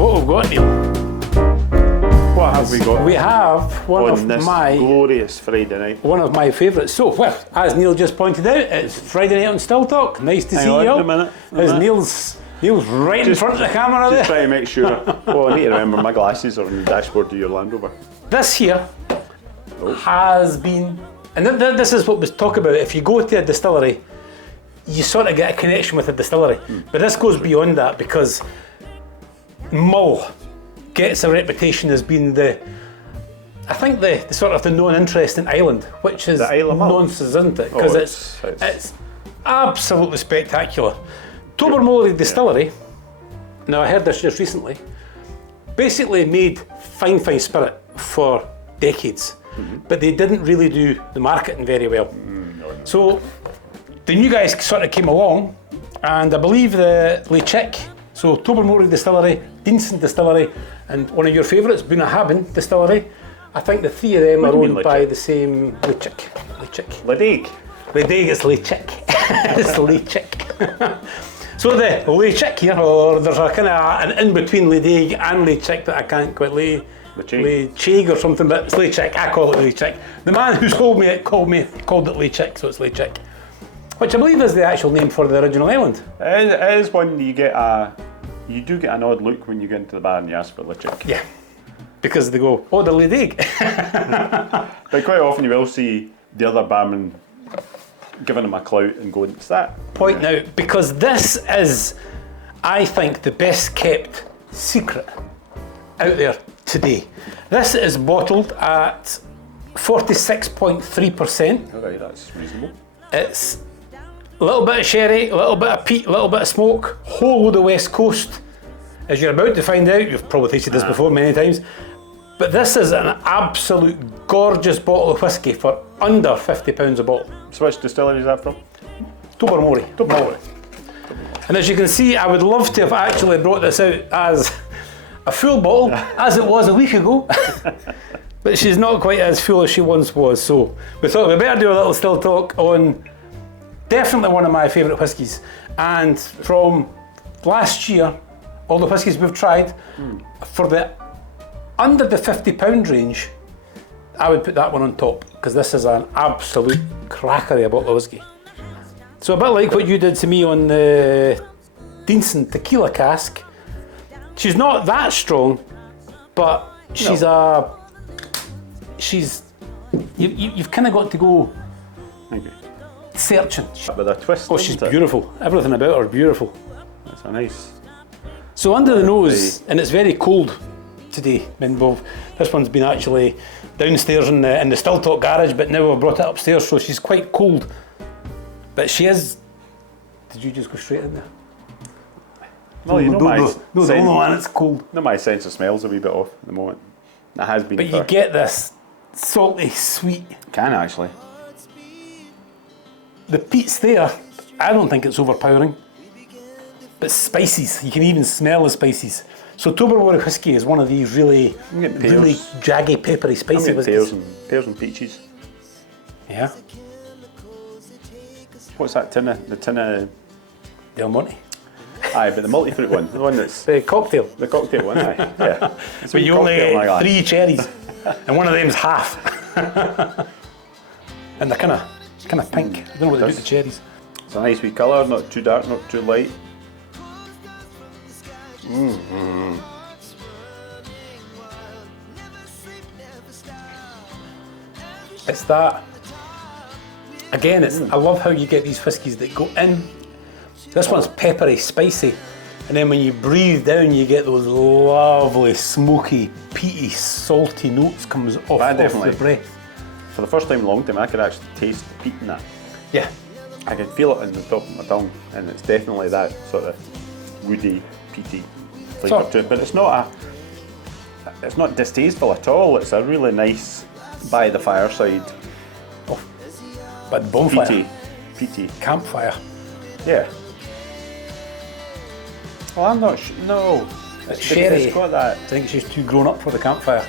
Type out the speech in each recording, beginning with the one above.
So what we've got, Neil? What have we got? We have one on of this my glorious Friday night? one of my favourites. So, well, as Neil just pointed out, it's Friday night on Still Talk. Nice to see you all. A minute. There's Neil's right in front of the camera there. Just trying to make sure. Oh, I need to remember my glasses are on the dashboard of your Land Rover. This here has been, and this is what we talk about. If you go to a distillery, you sort of get a connection with the distillery. But this goes beyond that because Mull gets a reputation as being the sort of the non-interesting island, which is The Isle of Mull. nonsense, isn't it? Because it's absolutely spectacular. Tobermory Distillery, now I heard this just recently, basically made fine spirit for decades, but they didn't really do the marketing very well. So the new guys sort of came along, and I believe the Ledaig, so Tobermory Distillery, Deanston Distillery, and one of your favourites, Bunnahabhain Distillery, I think the three of them are owned by the same Ledaig. Ledaig. Ledaig is Ledaig. It's Ledaig. So the Ledaig here, or there's a kind of an in-between Ledaig and Ledaig that I can't quite Ledaig or something, but it's Ledaig. I call it Ledaig. The man who called it Ledaig, so it's Ledaig. Which I believe is the actual name for the original island. It is one you do get an odd look when you get into the bar and you ask for Ledaig. Yeah, because they go, oh, the Ledaig. But quite often you will see the other barman giving him a clout and going, it's that. Point now, because this is, I think, the best kept secret out there today. This is bottled at 46.3%. Alright, that's reasonable. It's a little bit of sherry, a little bit of peat, a little bit of smoke, whole load of West Coast. As you're about to find out, you've probably tasted this before many times, but this is an absolute gorgeous bottle of whiskey for under £50 a bottle. So which distillery is that from? Tobermory. And as you can see, I would love to have actually brought this out as a full bottle, as it was a week ago. But she's not quite as full as she once was, so we thought we better do a little still talk on definitely one of my favourite whiskies. And from last year, all the whiskies we've tried, for the under the £50 range, I would put that one on top, because this is an absolute cracker of a bottle of whiskey. So a bit like what you did to me on the Deanston tequila cask, she's not that strong, but she's you've kind of got to go searching. With a twist. Oh, she's beautiful. Everything about her is beautiful. That's a nice. So under the nose, and it's very cold today. This one's been actually downstairs in the Still Talk garage, but now we've brought it upstairs, so she's quite cold. But she is. Did you just go straight in there? No, you know no, the only one it's cold. No, my sense of smell's a wee bit off at the moment. It has been. But you get this salty, sweet. Can actually. The peat's there. I don't think it's overpowering. But spices, you can even smell the spices. So Tobermory whiskey is one of these really jaggy, peppery, spicy whiskies. Pears and peaches. Yeah. What's that tin of? The tin of Del Monte. Aye, but the multi-fruit one, the one that's the cocktail. The cocktail one, aye. Yeah. But you only get 3 cherries, and one of them's half. And they're kind of pink. I don't know what they do to the cherries. It's a nice wee colour, not too dark, not too light. It's that. Again, I love how you get these whiskies that go in. This one's peppery, spicy, and then when you breathe down, you get those lovely, smoky, peaty, salty notes comes off the breath. For the first time in a long time, I could actually taste the peat in that. Yeah. I can feel it in the top of my tongue, and it's definitely that sort of woody, peaty flavour to it. But it's not distasteful at all. It's a really nice by the fireside. Oh, but the bonfire. Peaty. Campfire. Yeah. Well, I'm not no. It's sherry. It's got that. I think it's just too grown up for the campfire.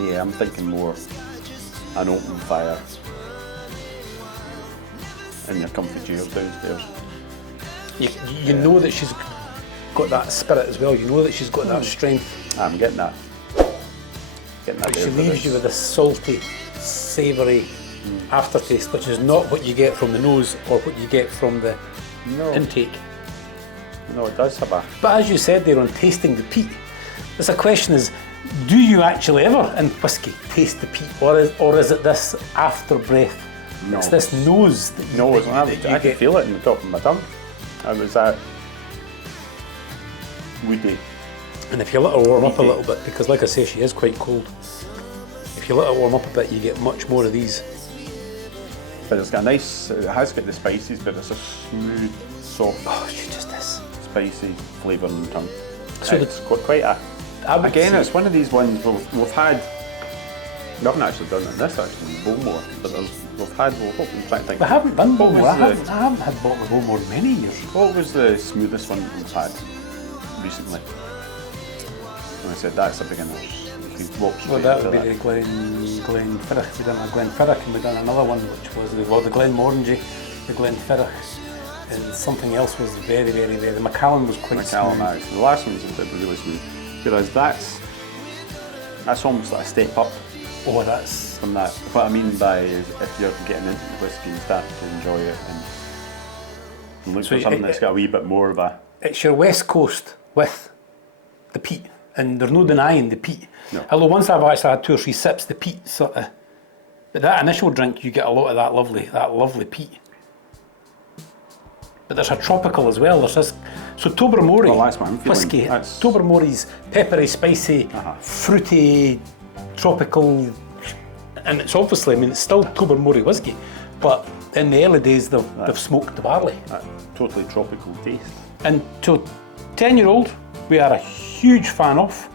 Yeah, I'm thinking more an open fire in your comfy chairs downstairs. You know that she's got that spirit as well. You know that she's got that strength. I'm getting that. Getting that. But she leaves you with a salty, savoury aftertaste, which is not what you get from the nose or what you get from the intake. No, it does have a... But as you said there on tasting the peat, there's a question is, do you actually ever in whisky taste the peat, or is it this after breath? No. It's this nose that you, I can feel it in the top of my tongue. It was that woody. And if you let her warm up a little bit, because like I say, she is quite cold. If you let her warm up a bit, you get much more of these. But it's got a nice, it has got the spices, but it's a smooth, soft, She just is. spicy flavour in the tongue. So it's got quite a... Again, say, it's one of these ones we've had... We haven't actually done it in this actually, in Bowmore, but we've trying to think. we haven't done What Bowmore. was I haven't had bottle of Bowmore in many years. What was the smoothest one we've had recently? And I said, that's a beginner. You can walk straight Well, that into would be the Glenfiddich. We done a Glenfiddich and we done another one, which was the Glenmorangie, the Glenfiddich, and something else was very, very, very. The Macallan was quite smooth. Actually. The last one was really smooth. Whereas that's almost like a step up. Oh, that's from that. What I mean by is if you're getting into the whisky and start to enjoy it and look for something that's got a wee bit more of a... It's your West Coast with the peat, and there's no denying the peat. No. Although once I've actually had 2 or 3 sips, the peat sort of... But that initial drink, you get a lot of that lovely peat. But there's a tropical as well. There's this... So Tobermory whisky, Tobermory's peppery, spicy, fruity, tropical, and it's obviously, I mean, it's still Tobermory whisky, but in the early days they've smoked the barley. Totally tropical taste. And so 10-year-old, we are a huge fan of.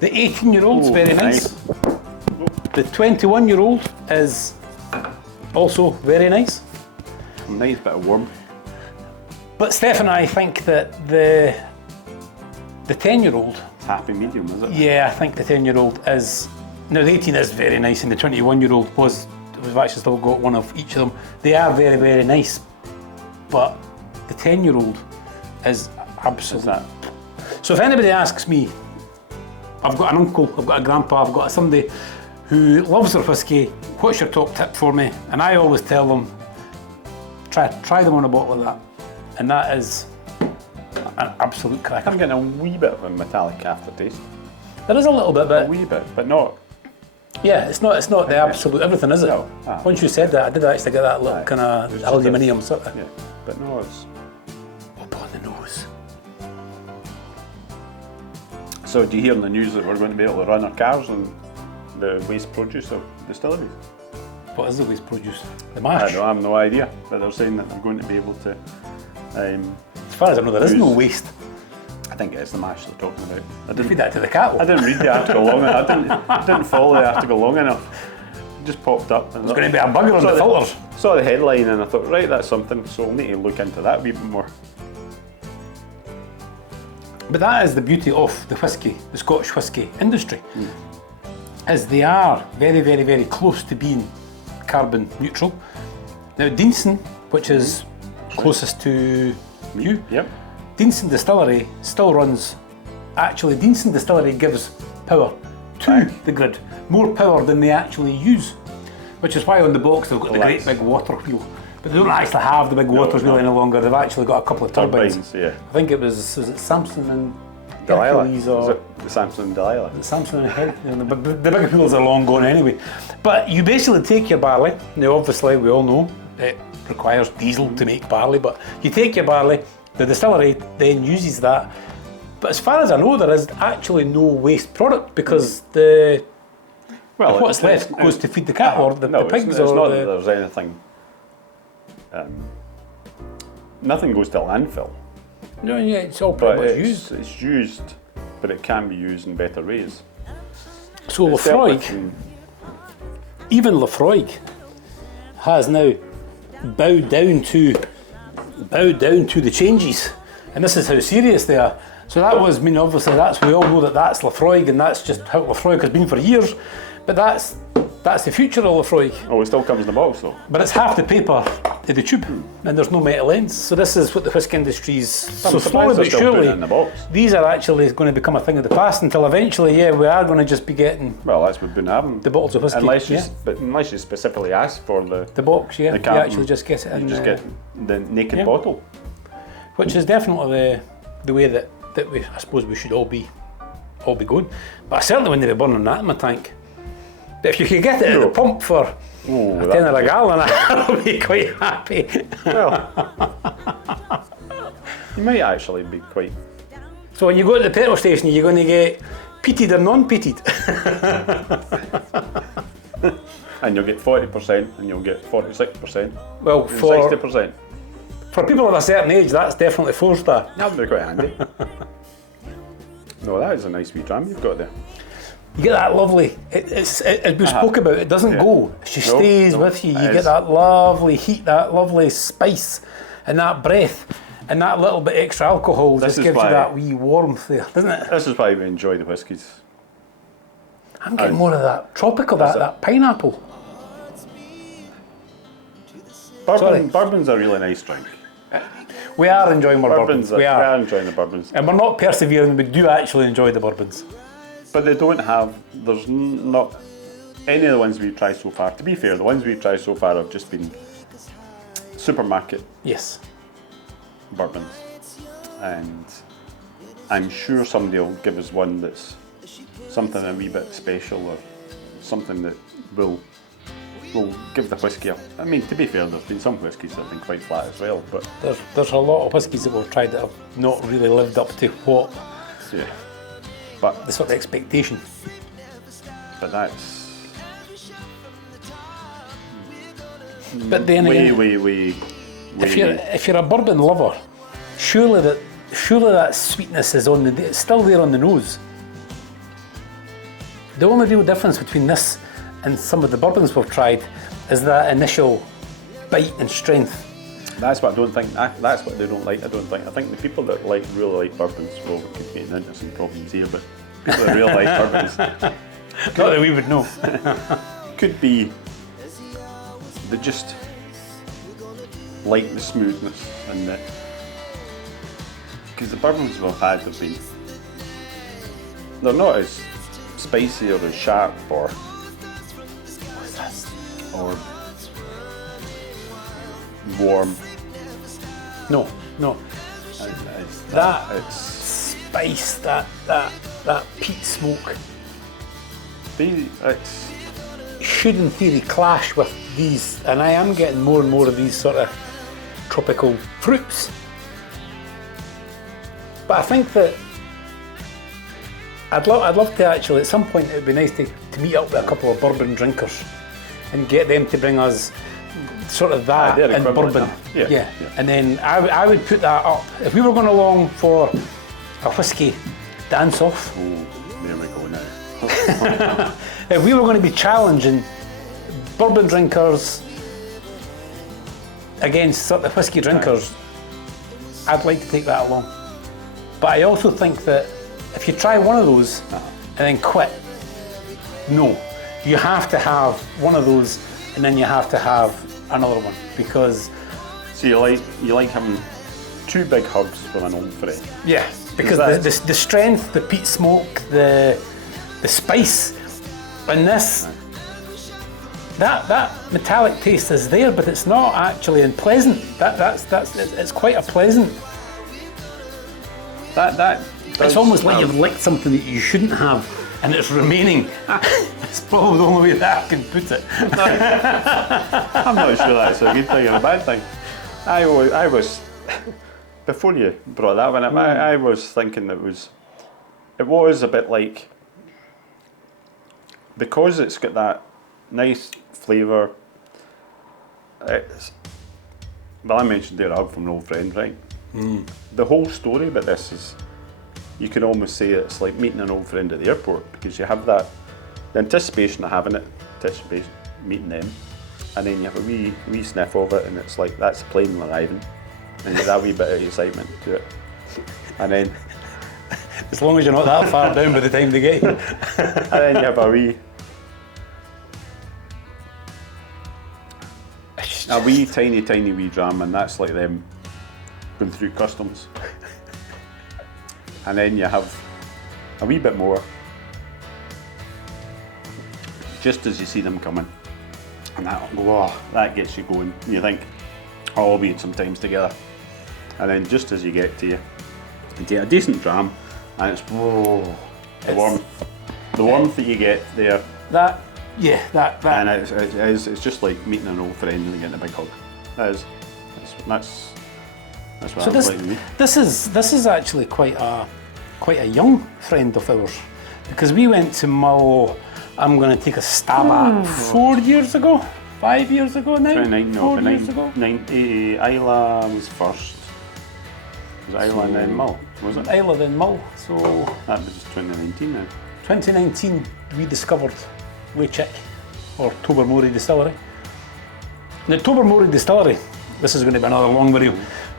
The 18-year-old's very nice. The 21-year-old is also very nice. A nice bit of warmth. But Steph and I think that the 10-year-old... Happy medium, is it? Yeah, I think the 10-year-old is... Now the 18 is very nice and the 21-year-old we've actually still got one of each of them. They are very, very nice. But the 10-year-old is absolute. So if anybody asks me, I've got an uncle, I've got a grandpa, I've got somebody who loves their whisky, what's your top tip for me? And I always tell them, try them on a bottle of that. And that is an absolute cracker. I'm getting a wee bit of a metallic aftertaste. There is a little bit, but... A wee bit, but not... Yeah, it's not the absolute everything, is it? No. Once you said that, I did actually get that look kind of aluminium sort of... Yeah, but no, it's... Up on the nose. So do you hear in the news that we're going to be able to run our cars on the waste produce of distilleries? What is the waste produce? The mash? I have no idea, but they're saying that they're going to be able to... as far as I know, there is no waste. I think it's the mash they're talking about. I didn't feed that to the cattle. I didn't read the article long enough. I didn't follow the article long enough. It just popped up. And there's going to be a bugger on the filters. Saw the headline and I thought, right, that's something. So we'll need to look into that a wee bit more. But that is the beauty of the whisky, the Scotch whisky industry, is they are very, very, very close to being carbon neutral. Now Deanson, which is closest to you, Deanson Distillery still runs. Actually, Deanson Distillery gives power to the grid, more power than they actually use, which is why on the box they've got the great big water wheel. But they don't actually have the big water wheel any longer. They've actually got a couple of turbines. Yeah. I think is it Samson and Delilah? Hercules or is it Samson and Delilah? Samson and Hercules. The big wheels are long gone anyway. But you basically take your barley. Now, obviously, we all know it requires diesel to make barley, but you take your barley. The distillery then uses that. But as far as I know, there is actually no waste product because what's left goes to feed the cat or the pigs. It's not that there's anything. Nothing goes to landfill. No, yeah, it's all pretty much used. It's used, but it can be used in better ways. So Lafroig, even Lafroig, has now bowed down to the changes, and this is how serious they are. So that was, obviously we all know that's Lafroig, and that's just how Lafroig has been for years. But that's the future of Lafroig. Oh, it still comes in the box though. But it's half the paper the tube, and there's no metal ends. So this is what the whiskey industry's so surprised slowly they're but still putting surely. it in the box. These are actually going to become a thing of the past until eventually, we are going to just be getting Well, that's what we've been having. the bottles of whiskey. Unless you specifically ask for the box, the you carton, actually just get it in. you just get the naked bottle. Which is definitely the way that I suppose we should all be going. But I certainly wouldn't be burning that in my tank. But if you could get it at the pump for a tenner a gallon, I would be quite happy. Well, you might actually be quite. So when you go to the petrol station, you're going to get peated or non-peated. And you'll get 40% and you'll get 46%. Well, and for 60%. For people of a certain age, that's definitely 4-star. That would be quite handy. No, that is a nice wee dram you've got there. You get that lovely, as we spoke about, it doesn't go. She stays with you. You get that lovely heat, that lovely spice, and that breath, and that little bit extra alcohol just gives you that wee warmth there, doesn't it? This is why we enjoy the whiskies. I'm getting more of that tropical, that pineapple. Bourbon's a really nice drink. We are enjoying our bourbons. We are enjoying the bourbons. And we're not persevering, we do actually enjoy the bourbons. But they don't have, there's not any of the ones we've tried so far. To be fair, the ones we've tried so far have just been supermarket bourbons. And I'm sure somebody will give us one that's something a wee bit special or something that will give the whiskey up. I mean, to be fair, there's been some whiskies that have been quite flat as well, but there's a lot of whiskies that we've tried that have not really lived up to what but the sort of expectation. But that's but then again, if you're a bourbon lover, surely that sweetness is it's still there on the nose. The only real difference between this and some of the bourbons we've tried is that initial bite and strength. That's what I don't think. That's what they don't like. I think the people that really like bourbons, well, we could get into some problems here, but people that really like bourbons, not that we would know, could be they just like the smoothness and the, because the bourbons we've had have been, they're not as spicy or as sharp or warm. No. It's spice, that peat smoke should in theory clash with these, and I am getting more and more of these sort of tropical fruits. But I think that I'd love to actually, at some point, it would be nice to meet up with a couple of bourbon drinkers and get them to bring us sort of that and bourbon. Yeah. And then I would put that up. If we were going along for a whiskey dance-off. Oh, there we go now. If we were going to be challenging bourbon drinkers against sort of whiskey drinkers, I'd like to take that along. But I also think that if you try one of those and then quit, no. You have to have one of those and then you have to have another one, because so you like having two big hugs with an old friend. Yeah, because the strength, the peat smoke, the spice, and this that metallic taste is there, but it's not actually unpleasant. It's quite a pleasant. It's almost like you've licked something that you shouldn't have, and it's remaining. It's probably the only way that I can put it. I'm not sure that's a good thing or a bad thing. I was before you brought that one up, I was thinking it was a bit like, because it's got that nice flavour. Well, I mentioned there a hug from an old friend, right? The whole story about this is, you can almost say it's like meeting an old friend at the airport, because you have the anticipation of having it, meeting them, and then you have a wee sniff of it, and it's like that's the plane arriving, and there's that wee bit of excitement to it, and then as long as you're not that far down by the time they get you, and then you have a a wee tiny wee dram, and that's like them going through customs. And then you have a wee bit more, just as you see them coming, and that gets you going. You think, oh, we had some times together, and then just as you get to you get a decent dram, and it's the warmth that you get there. That. And it's just like meeting an old friend and getting a big hug. That's what So I was like to me. this is actually quite a young friend of ours, because we went to Mull. I'm going to take a stab at 4 years ago, 5 years ago now. 4 years ago. Isla was first. Was it Isla and then Mull? Was it? Isla then Mull. So That was 2019 now. 2019 we discovered Ledaig, or Tobermory Distillery. Now Tobermory Distillery, this is going to be another long video.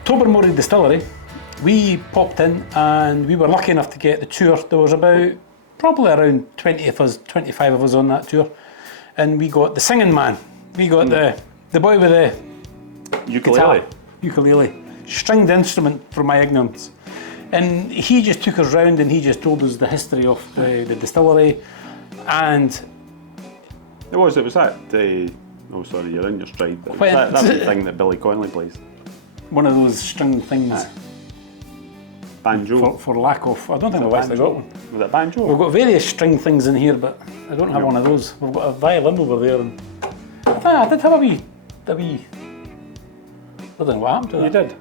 Tobermory Distillery, we popped in and we were lucky enough to get the tour. There was about probably around 20 of us, 25 of us on that tour, and we got the singing man. We got the boy with the ukulele, stringed instrument for my ignorance. And he just took us round and he just told us the history of the distillery. And it was that. Oh, sorry, you're in your stride. That was the thing that Billy Connolly plays. One of those string things. Banjo. For lack of, I don't think we've actually got one. Was it banjo? We've got various string things in here, but I don't have one of those. We've got a violin over there. And I did have a wee. I don't know what happened to that. You did?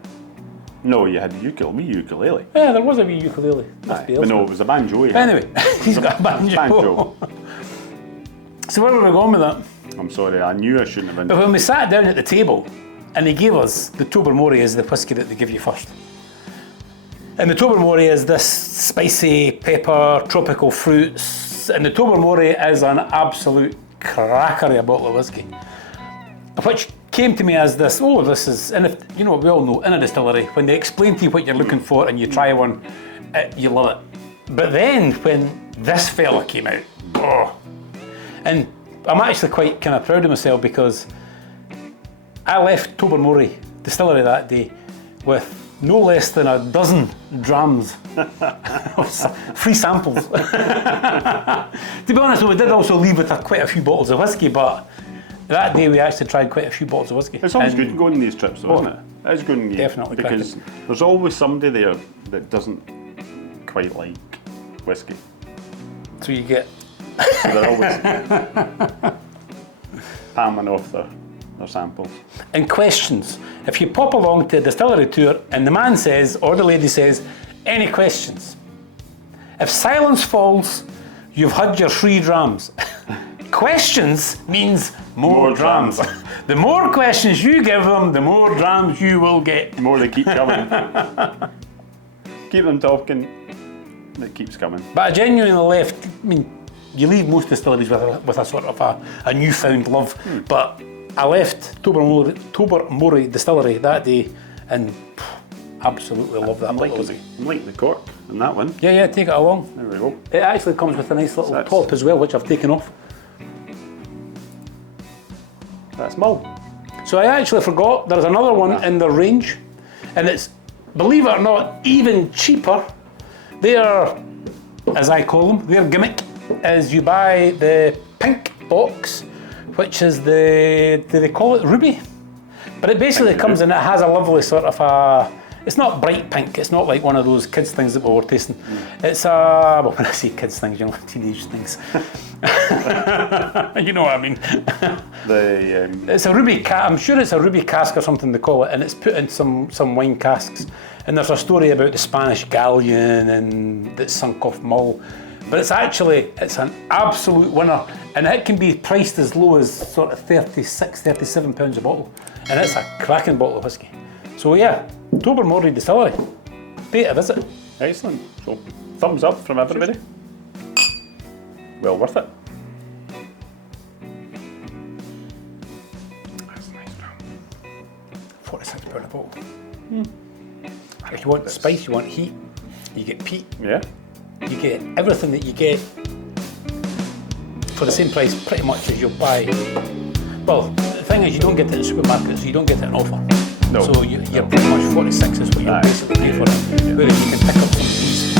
No, you had a ukulele. Yeah, there was a wee ukulele. But no, it was a banjo. Anyway, he's got a banjo. So where were we going with that? I'm sorry, I knew I shouldn't have been. But when we sat down at the table, and they gave us the Tobermory is the whisky that they give you first. And the Tobermory is this spicy pepper, tropical fruits, and the Tobermory is an absolute cracker of a bottle of whisky, which came to me as this is, and if you know, we all know in a distillery, when they explain to you what you're looking for and you try one, you love it. But then when this fella came out, and I'm actually quite kind of proud of myself, because I left Tobermory Distillery that day with no less than a dozen drams of free samples. To be honest, we did also leave with quite a few bottles of whisky, but that day we actually tried quite a few bottles of whisky. It's always good going on these trips, though, isn't it? It's good, definitely, because there's always somebody there that doesn't quite like whisky. So you get. So they're always palming off their samples. And questions. If you pop along to a distillery tour and the man says, or the lady says, any questions? If silence falls, you've had your free drams. Questions means more drams. The more questions you give them, the more drams you will get. The more they keep coming. Keep them talking, it keeps coming. But I genuinely left, you leave most distilleries with a sort of a newfound love, but I left Tobermory Distillery that day and absolutely love that bottle of whisky. I'm like the cork in that one. Yeah, take it along. There we go. It actually comes with a nice little top as well, which I've taken off. That's Mull. So I actually forgot there's another one in the range, and it's, believe it or not, even cheaper. They're, as I call them, their gimmick is you buy the pink box, which is do they call it ruby? But it basically comes in, it has a lovely sort of it's not bright pink, it's not like one of those kids things that we were tasting. It's well, when I say kids things, you know, teenage things. You know what I mean. It's a ruby I'm sure it's a ruby cask or something they call it, and it's put in some wine casks. And there's a story about the Spanish galleon and that sunk off Mull. But it's an absolute winner, and it can be priced as low as sort of £36-37 a bottle, and it's a cracking bottle of whisky. So yeah, Tobermory Distillery, pay it a visit. Excellent. So thumbs up from everybody. Well worth it. That's nice, £46 a bottle. If you want spice, you want heat, you get peat. Yeah. You get everything that you get for the same price pretty much as you'll buy. Well, the thing is, you don't get it in supermarkets, you don't get it in offer. No. So you're pretty much 46 is what you basically pay for it. Whereas you can pick up some of these